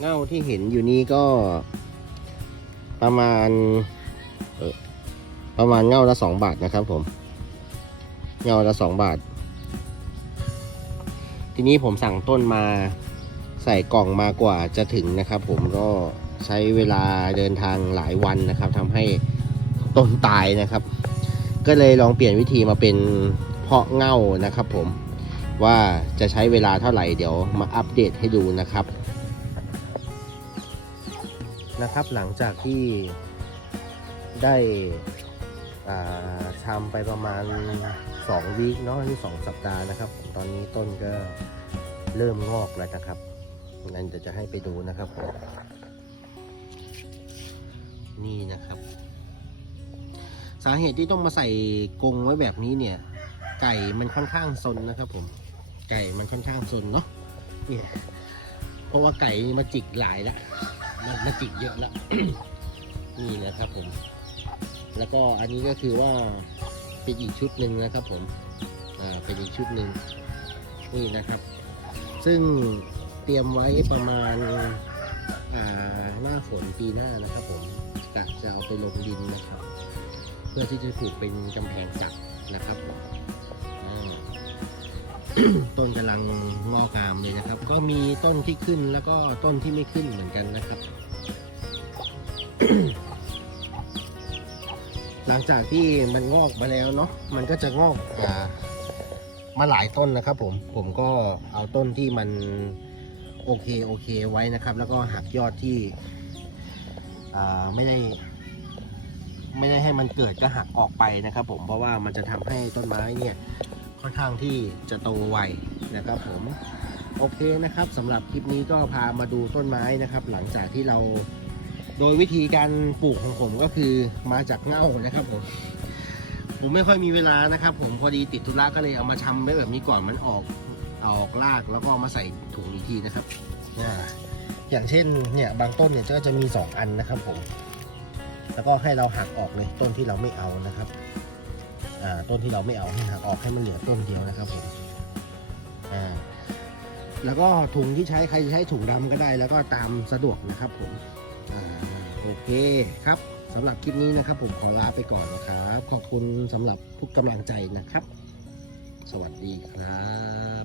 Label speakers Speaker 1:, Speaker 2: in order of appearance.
Speaker 1: เง่าที่เห็นอยู่นี้ก็ ประมาณประมาณเง่าละสองบาทนะครับผม เง่าละสองบาท ทีนี้ผมสั่งต้นมาใส่กล่องมากว่าจะถึงนะครับ ผมก็ใช้เวลาเดินทางหลายวันนะครับทำให้ต้นตายนะครับ ก็เลยลองเปลี่ยนวิธีมาเป็นเพาะเง่านะครับ ผมว่าจะใช้เวลาเท่าไหร่เดี๋ยวมาอัปเดตให้ดูนะครับ นะครับ หลังจากที่ได้ทำไปประมาณ 2 วีคเนาะนี่สองสัปดาห์นะครับ ตอนนี้ต้นก็เริ่มงอกแล้วนะครับงั้นเดี๋ยวจะให้ไปดูนะครับผมนี่นะครับ สาเหตุที่ต้องมาใส่กรงไว้แบบนี้เนี่ย ไก่มันค่อนข้างซนนะครับ ผม ไก่มันค่อนข้างซนเนาะเนี่ยเพราะว่าไก่มาจิกหลายแล้ว มันมาจิกเยอะแล้วนี่นะครับผม แล้วก็อันนี้ก็คือว่าเป็นอีกชุดหนึ่งนะครับผม อ่า เป็นอีกชุดหนึ่งนี่นะครับ ซึ่งเตรียมไว้ประมาณ อ่า หน้าฝนปีหน้านะครับผมกะจะเอาไปลงดินนะครับ เพื่อที่จะปลูกเป็นกำแพงจักรนะครับ ต้นกำลังงอกงามเลยนะครับ ก็มีต้นที่ขึ้นแล้วก็ต้นที่ไม่ขึ้นเหมือนกันนะครับ หลังจากที่มันงอกมาแล้วเนาะมันก็จะงอกอามาหลายต้นนะครับ ผมผมก็เอาต้นที่มันโอเคโอเคไว้นะครับ แล้วก็หักยอดที่ไม่ได้ ไม่ได้ให้มันเกิดก็หักออกไปนะครับ ผมเพราะว่ามันจะทำให้ต้นไม้เนี่ย ค่อนข้างที่จะโตไวนะครับผมโอเคนะครับสำหรับคลิปนี้ก็พามาดูต้นไม้นะครับ หลังจากที่เราโดยวิธีการปลูกของผมก็คือมาจากเง่านะครับผมผมไม่ค่อยมีเวลานะครับ ผมพอดีติดธุระก็เลยเอามาทำไว้แบบนี้ก่อนมันออกออกรากแล้วก็มาใส่ถุงอีกทีนะครับอย่างเช่นเนี่ยบางต้นเนี่ยก็จะมี 2 อันนะครับผม แล้วก็ให้เราหักออกเลยต้นที่เราไม่เอานะครับ ต้นที่เราไม่เอาให้หักออกให้มันเหลือต้นเดียวนะครับผมแล้วก็ถุงที่ใช้ใครจะใช้ถุงดำก็ได้ แล้วก็ตามสะดวกนะครับผมอโอเคครับสำหรับคลิปนี้นะครับ ผมขอลาไปก่อนนะครับ ขอบคุณสำหรับทุกกำลังใจนะครับ สวัสดีครับ